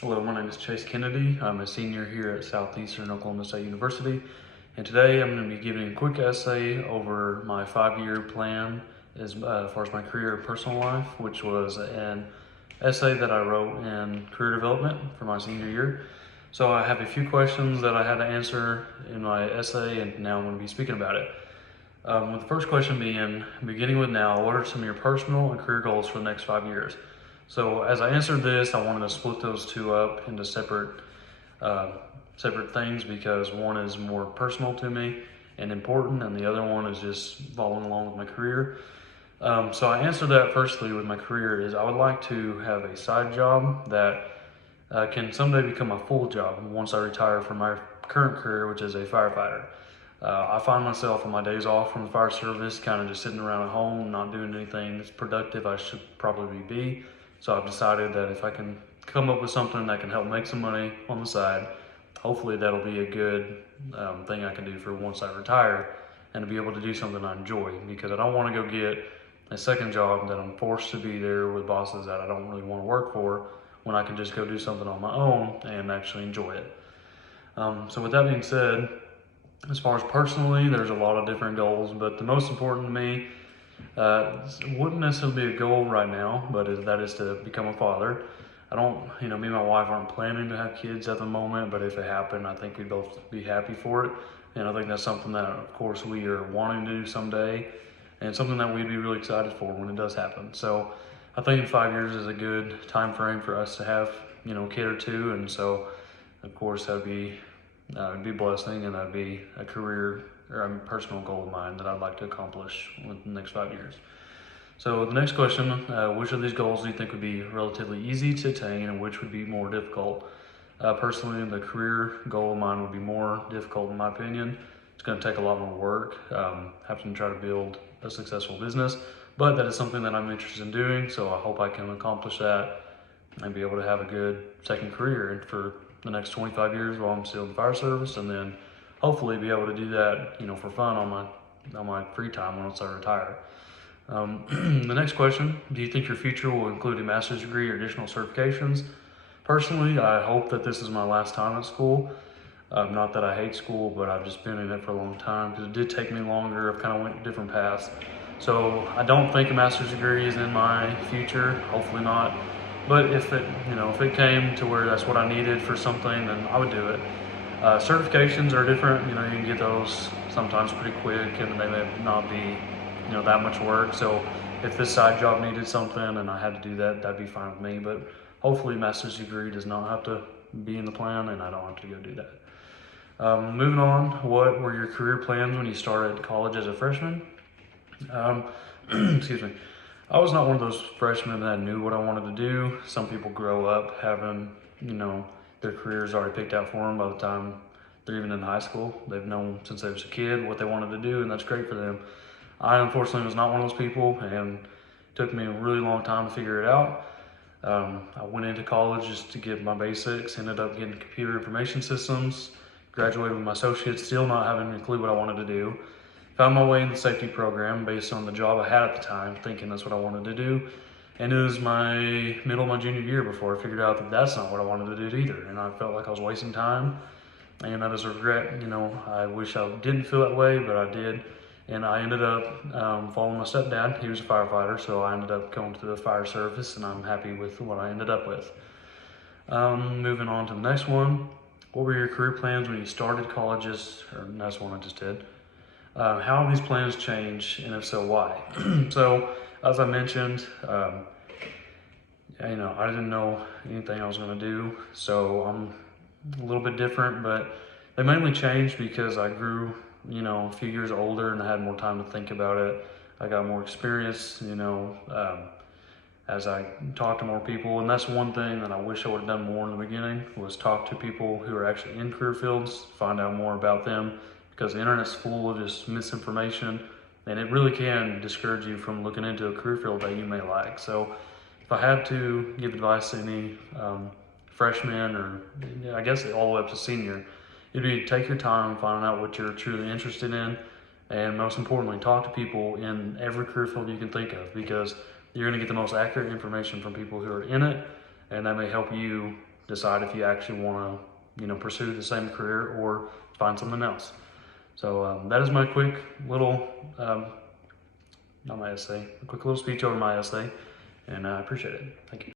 Hello, my name is Chase Kennedy. I'm a senior here at Southeastern Oklahoma State University, and today I'm going to be giving a quick essay over my 5-year plan as far as my career and personal life, which was an essay that I wrote in career development for my senior year. So I have a few questions that I had to answer in my essay, and now I'm going to be speaking about it. With the first question being, beginning with now, what are some of your personal and career goals for the next 5 years? So as I answered this, I wanted to split those two up into separate things because one is more personal to me and important, and the other one is just following along with my career. So I answered that firstly with my career is I would like to have a side job that can someday become a full job once I retire from my current career, which is a firefighter. I find myself on my days off from the fire service kind of just sitting around at home, not doing anything that's productive I should probably be. So I've decided that if I can come up with something that can help make some money on the side, hopefully that'll be a good thing I can do for once I retire and to be able to do something I enjoy, because I don't want to go get a second job that I'm forced to be there with bosses that I don't really want to work for when I can just go do something on my own and actually enjoy it. So with that being said, as far as personally, there's a lot of different goals, but the most important to me wouldn't necessarily be a goal right now, but that is to become a father. I don't, me and my wife aren't planning to have kids at the moment, but if it happened, I think we'd both be happy for it. And I think that's something that, of course, we are wanting to do someday, and something that we'd be really excited for when it does happen. So I think 5 years is a good time frame for us to have, a kid or two, and so, of course, it'd be a blessing, and that'd be a career or a personal goal of mine that I'd like to accomplish within the next 5 years. So the next question, which of these goals do you think would be relatively easy to attain and which would be more difficult? Personally, the career goal of mine would be more difficult in my opinion. It's going to take a lot more work, having to try to build a successful business, but that is something that I'm interested in doing, so I hope I can accomplish that and be able to have a good second career for the next 25 years while I'm still in the fire service, and then hopefully be able to do that, for fun on my free time once I retire. The next question, do you think your future will include a master's degree or additional certifications? Personally, I hope that this is my last time at school. Not that I hate school, but I've just been in it for a long time because it did take me longer. I've kind of went different paths. So I don't think a master's degree is in my future, hopefully not. But if it came to where that's what I needed for something, then I would do it. Certifications are different. You can get those sometimes pretty quick, and they may not be, that much work. So if this side job needed something and I had to do that, that'd be fine with me. But hopefully, master's degree does not have to be in the plan, and I don't have to go do that. Moving on, what were your career plans when you started college as a freshman? Excuse me. I was not one of those freshmen that knew what I wanted to do. Some people grow up having, their careers already picked out for them by the time they're even in high school. They've known since they was a kid what they wanted to do, and that's great for them. I unfortunately was not one of those people, and it took me a really long time to figure it out. I went into college just to get my basics, ended up getting computer information systems, graduated with my associates, still not having a clue what I wanted to do. Found my way in the safety program based on the job I had at the time, thinking that's what I wanted to do. And it was my middle of my junior year before I figured out that that's not what I wanted to do either. And I felt like I was wasting time, and that is a regret. I wish I didn't feel that way, but I did. And I ended up following my stepdad. He was a firefighter, so I ended up going to the fire service, and I'm happy with what I ended up with. Moving on to the next one. What were your career plans when you started colleges? Or that's one I just did. How have these plans changed, and if so, why? So, as I mentioned, I didn't know anything I was going to do, so I'm a little bit different, but they mainly changed because I grew, a few years older and I had more time to think about it. I got more experience, as I talked to more people, and that's one thing that I wish I would have done more in the beginning, was talk to people who are actually in career fields, find out more about them, because the internet's full of just misinformation, and it really can discourage you from looking into a career field that you may like. So if I had to give advice to any freshman, or I guess all the way up to senior, it'd be take your time finding out what you're truly interested in, and most importantly, talk to people in every career field you can think of, because you're going to get the most accurate information from people who are in it, and that may help you decide if you actually want to, pursue the same career or find something else. So that is my quick little, not my essay, a quick little speech over my essay, and I appreciate it. Thank you.